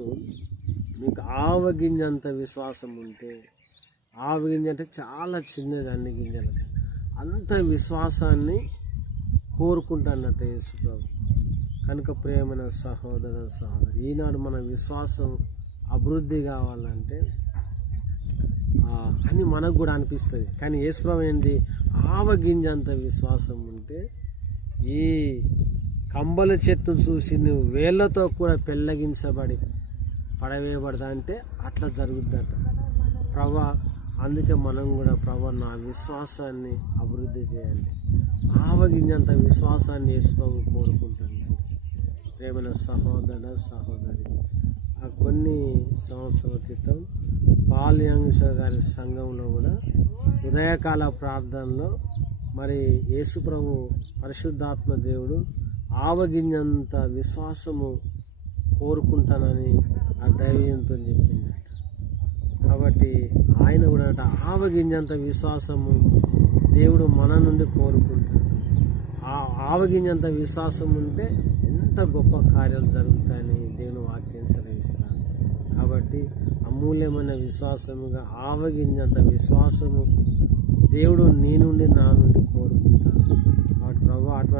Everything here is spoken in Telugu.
ఉన్నప్పుడు మీకు ఆవగింజంత విశ్వాసం ఉంటే ఆవగింజ అంటే చాలా చిన్నది అన్ని గింజలకు అంత విశ్వాసాన్ని కోరుకుంటానట యేసుప్రభు. కనుక ప్రేమైన సహోదర సహోదరు ఈనాడు మన విశ్వాసం అభివృద్ధి కావాలంటే అని మనకు కూడా అనిపిస్తుంది. కానీ యేసుప్రభు ఏంటి ఆవగింజంత విశ్వాసం ఉంటే ఈ కంబల చెట్టు చూసి నువ్వు వేళ్ళతో కూడా పెళ్ళగించబడి పడవేయబడదా అంటే అట్లా జరుగుద్దట. ప్రభా అందుకే మనం కూడా ప్రభా నా విశ్వాసాన్ని అభివృద్ధి చేయండి. ఆవగింజంత విశ్వాసాన్ని యేసుప్రభు కోరుకుంటాను ప్రేమైన సహోదర సహోదరి ఆ కొన్ని సంవత్సరాల క్రితం పాల్ గారి సంఘంలో కూడా ఉదయకాల ప్రార్థనలో మరి యేసుప్రభు పరిశుద్ధాత్మ దేవుడు ఆవగింజంత విశ్వాసము కోరుకుంటానని ఆ దైవ్యంతో చెప్పిందట కాబట్టి ఆయన కూడా అంట ఆవగింజంత విశ్వాసము దేవుడు మన నుండి కోరుకుంటాడు. ఆ ఆవగింజంత విశ్వాసం ఉంటే ఎంత గొప్ప కార్యాలు జరుగుతాయని దేవుని వాక్యం సెలవిస్తాను కాబట్టి అమూల్యమైన విశ్వాసముగా ఆవగింజంత విశ్వాసము దేవుడు నీ నుండి నా నుండి కోరుకుంటాను